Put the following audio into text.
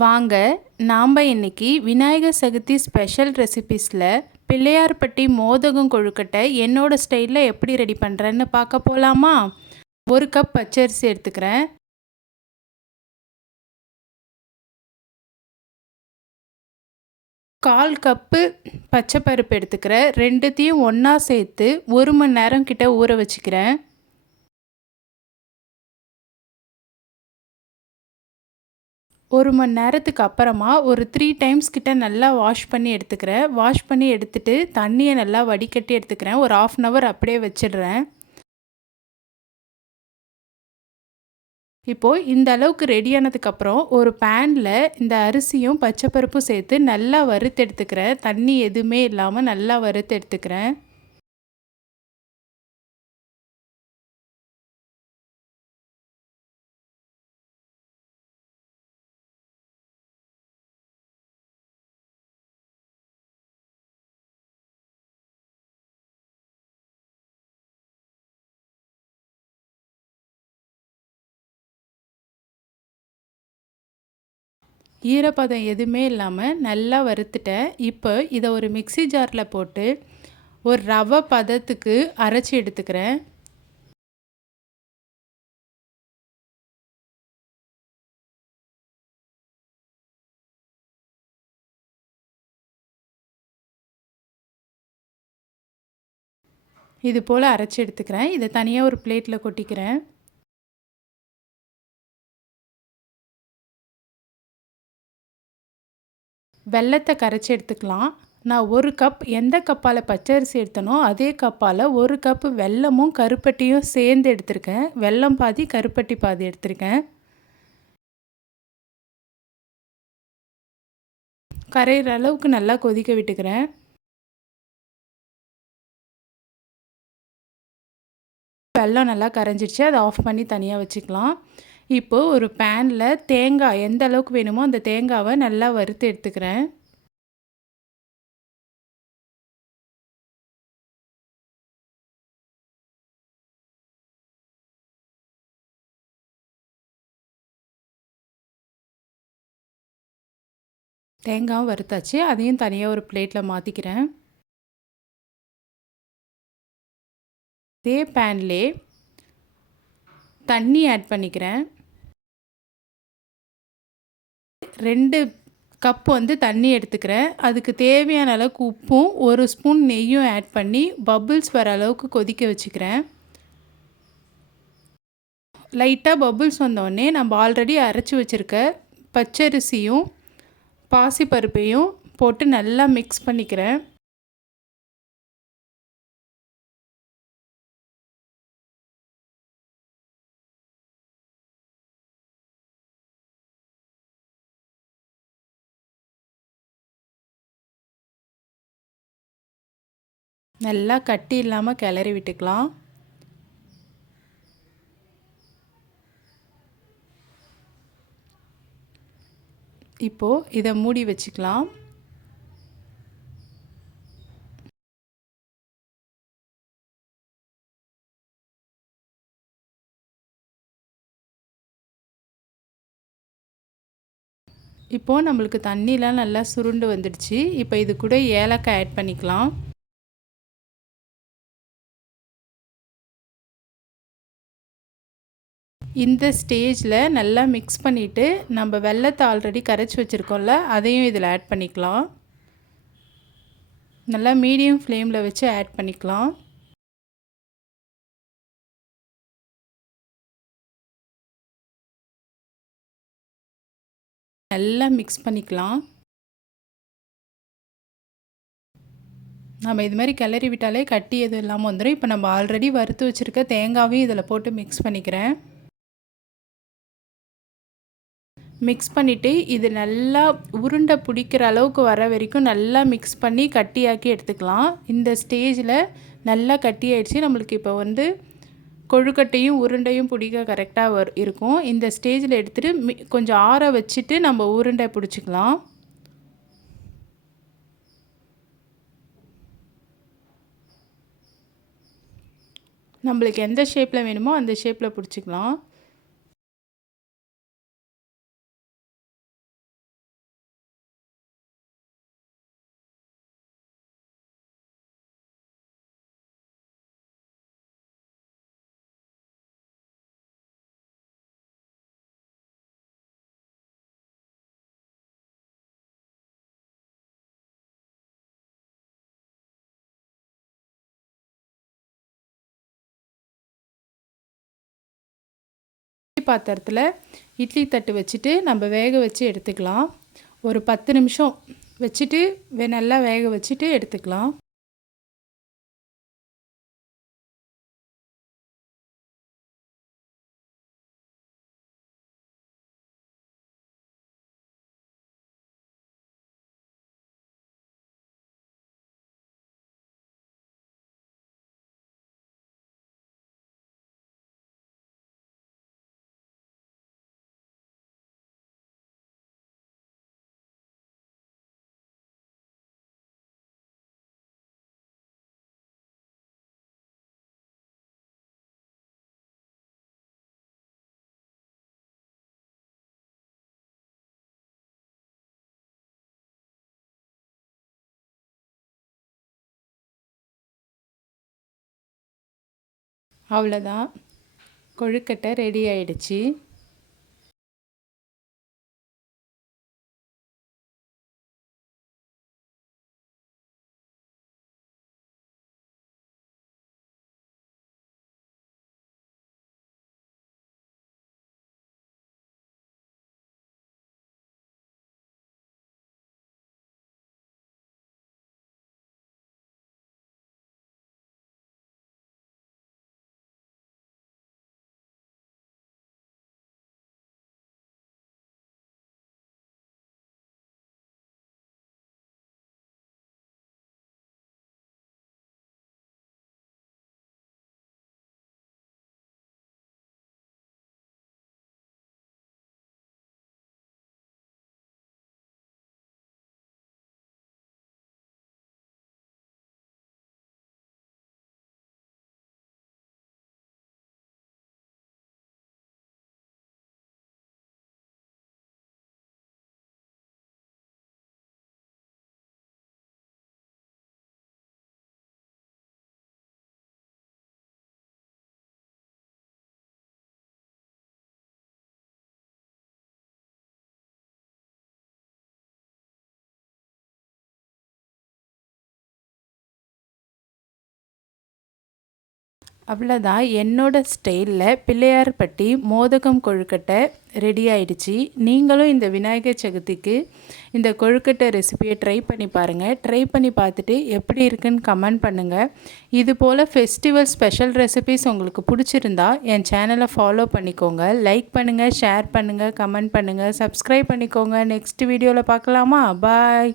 வாங்க நாம் இன்னைக்கு விநாயகர் சதுர்த்தி ஸ்பெஷல் ரெசிபீஸில் பிள்ளையார்பட்டி மோதகம் கொழுக்கட்டை என்னோடய ஸ்டைலில் எப்படி ரெடி பண்ணுறேன்னு பார்க்க போகலாமா? 1 கப் பச்சரிசி எடுத்துக்கிறேன். கால் கப்பு பச்சைப்பருப்பு எடுத்துக்கிறேன். ரெண்டுத்தையும் ஒன்றா சேர்த்து 1 மணி நேரம் கிட்ட ஊற வச்சுக்கிறேன். 1 மணி நேரத்துக்கு அப்புறமா ஒரு 3 டைம்ஸ் கிட்ட நல்லா வாஷ் பண்ணி எடுத்துக்கிறேன். வாஷ் பண்ணி எடுத்துட்டு தண்ணியை நல்லா வடிகட்டி எடுத்துக்கிறேன். ஒரு 1/2 அன் ஹவர் அப்படியே வச்சிடுறேன். இப்போது இந்த அளவுக்கு ரெடியானதுக்கப்புறம் ஒரு பேனில் இந்த அரிசியும் பச்சைப்பருப்பும் சேர்த்து நல்லா வறுத்து எடுத்துக்கிறேன். தண்ணி எதுவுமே இல்லாமல் நல்லா வறுத்து எடுத்துக்கிறேன். ஈரப்பதம் எதுவுமே இல்லாமல் நல்லா வறுத்துட்டேன். இப்போ இதை ஒரு மிக்ஸி ஜாரில் போட்டு ஒரு ரவை பதத்துக்கு அரைச்சி எடுத்துக்கிறேன். இது போல் அரைச்சி எடுத்துக்கிறேன். இதை தனியாக ஒரு பிளேட்டில் கொட்டிக்கிறேன். வெல்லத்தை கரைச்சி எடுத்துக்கலாம். நான் 1 கப் எந்த கப்பால் பச்சரிசி எடுத்தனோ அதே கப்பால் 1 கப்பு வெல்லமும் கருப்பட்டியும் சேர்ந்து எடுத்திருக்கேன். வெல்லம் பாதி கருப்பட்டி பாதி எடுத்திருக்கேன். கரையிற அளவுக்கு நல்லா கொதிக்க விட்டுக்கிறேன். வெல்லம் நல்லா கரைஞ்சிடுச்சு. அதை ஆஃப் பண்ணி தனியாக வச்சுக்கலாம். இப்போது ஒரு பேனில் தேங்காய் எந்த அளவுக்கு வேணுமோ அந்த தேங்காவை நல்லா வறுத்து எடுத்துக்கிறேன். தேங்காயும் வறுத்தாச்சு. அதையும் தனியாக ஒரு பிளேட்டில் மாற்றிக்கிறேன். இதே பேன்லே தண்ணி ஆட் பண்ணிக்கிறேன். 2 கப் தண்ணி எடுத்துக்கிறேன். அதுக்கு தேவையான அளவுக்கு உப்பும் 1 ஸ்பூன் நெய்யும் ஆட் பண்ணி பபிள்ஸ் வர அளவுக்கு கொதிக்க வச்சுக்கிறேன். லைட்டாக பபிள்ஸ் வந்தோடனே நம்ம ஆல்ரெடி அரைச்சி வச்சுருக்க பச்சரிசியும் பாசிப்பருப்பையும் போட்டு நல்லா மிக்ஸ் பண்ணிக்கிறேன். நல்லா கட்டி இல்லாமல் கிளறி விட்டுக்கலாம். இப்போது இதை மூடி வச்சுக்கலாம். இப்போது நம்மளுக்கு தண்ணிலாம் நல்லா சுருண்டு வந்துடுச்சு. இப்போ இது கூட ஏலக்காய் ஆட் பண்ணிக்கலாம். இந்த ஸ்டேஜில் நல்லா மிக்ஸ் பண்ணிவிட்டு நம்ம வெல்லத்தை ஆல்ரெடி கரைச்சி வச்சுருக்கோம்ல அதையும் இதில் ஆட் பண்ணிக்கலாம். நல்லா மீடியம் ஃப்ளேமில் வச்சு ஆட் பண்ணிக்கலாம். நல்லா மிக்ஸ் பண்ணிக்கலாம். நம்ம இது மாதிரி கிளறி விட்டாலே கட்டி எதுவும் இல்லாமல் வந்துடும். இப்போ நம்ம ஆல்ரெடி வறுத்து வச்சுருக்க தேங்காவையும் இதில் போட்டு மிக்ஸ் பண்ணிக்கிறேன். மிக்ஸ் பண்ணிவிட்டு இது நல்லா உருண்டை பிடிக்கிற அளவுக்கு வர வரைக்கும் நல்லா மிக்ஸ் பண்ணி கட்டியாக்கி எடுத்துக்கலாம். இந்த ஸ்டேஜில் நல்லா கட்டி ஆயிடுச்சு. நம்மளுக்கு இப்போ கொழுக்கட்டையும் உருண்டையும் பிடிக்க கரெக்டாக இருக்கும். இந்த ஸ்டேஜில் எடுத்துகிட்டு கொஞ்சம் ஆற வச்சுட்டு நம்ம உருண்டை பிடிச்சிக்கலாம். நம்மளுக்கு எந்த ஷேப்பில் வேணுமோ அந்த ஷேப்பில் பிடிச்சிக்கலாம். பாத்திரத்தில் இட்லி தட்டு வச்சுட்டு நம்ம வேக வச்சு எடுத்துக்கலாம். ஒரு 10 நிமிஷம் வச்சுட்டு நல்லா வேக வச்சுட்டு எடுத்துக்கலாம். அவ்வளோதான், கொழுக்கட்டை ரெடி ஆயிடுச்சு. அவ்வளோதான், என்னோடய ஸ்டைலில் பிள்ளையார்பட்டி மோதகம் கொழுக்கட்டை ரெடி ஆயிடுச்சு. நீங்களும் இந்த விநாயகர் சதுர்த்திக்கு இந்த கொழுக்கட்டை ரெசிபியை ட்ரை பண்ணி பாருங்கள். ட்ரை பண்ணி பார்த்துட்டு எப்படி இருக்குன்னு கமெண்ட் பண்ணுங்கள். இது போல் ஃபெஸ்டிவல் ஸ்பெஷல் ரெசிபிஸ் உங்களுக்கு பிடிச்சிருந்தா என் சேனலை ஃபாலோ பண்ணிக்கோங்க. லைக் பண்ணுங்கள், ஷேர் பண்ணுங்கள், கமெண்ட் பண்ணுங்கள், சப்ஸ்கிரைப் பண்ணிக்கோங்க. நெக்ஸ்ட் வீடியோவில் பார்க்கலாமா? பாய்.